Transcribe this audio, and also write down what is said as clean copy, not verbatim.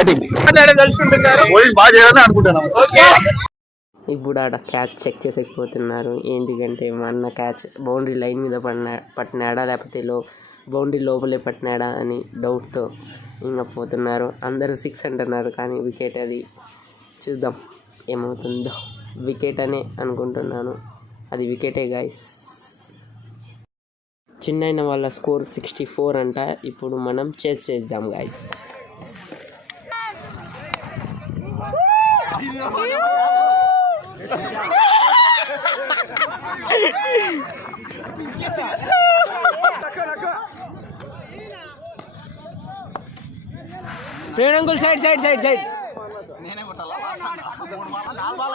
Batting బాగా చేయాలని అనుకుంటున్నాం. ఇప్పుడు ఆడ క్యాచ్ చెక్ చేసేకపోతున్నారు. ఏంటికంటే మా అన్న క్యాచ్ బౌండరీ లైన్ మీద పట్టినాడా లేకపోతే బౌండరీ లోపలే పట్టినాడా అని డౌట్తో ఇంకా పోతున్నారు. అందరూ 6 అంటున్నారు కానీ వికెట్ అది. చూద్దాం ఏమవుతుందో. వికెట్ అనే అనుకుంటున్నాను. అది వికెటే గాయస్. చిన్నైన వాళ్ళ స్కోర్ 64 అంట. ఇప్పుడు మనం చేద్దాం గాయస్. ప్రేణంకుల్ సైడ్ నేనే కొట్టాలా లాస్ట్ బాల్